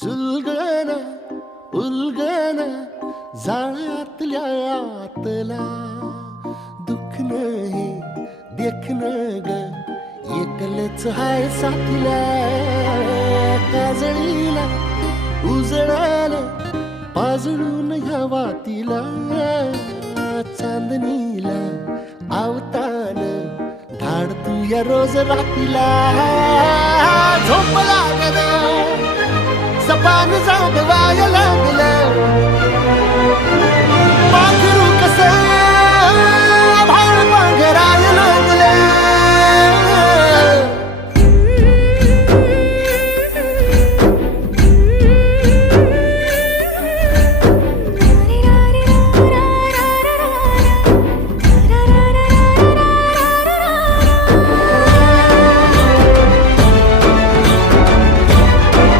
सुलगना उलगना जाळ्यातल्या आतला दुःख नाही देखन ग एकलच हाय साथीला काजळीला उजळाला पाजळून ह्या वातीला चांदणीला आवतान धाड तू या रोज रातीला झोप लागना सपान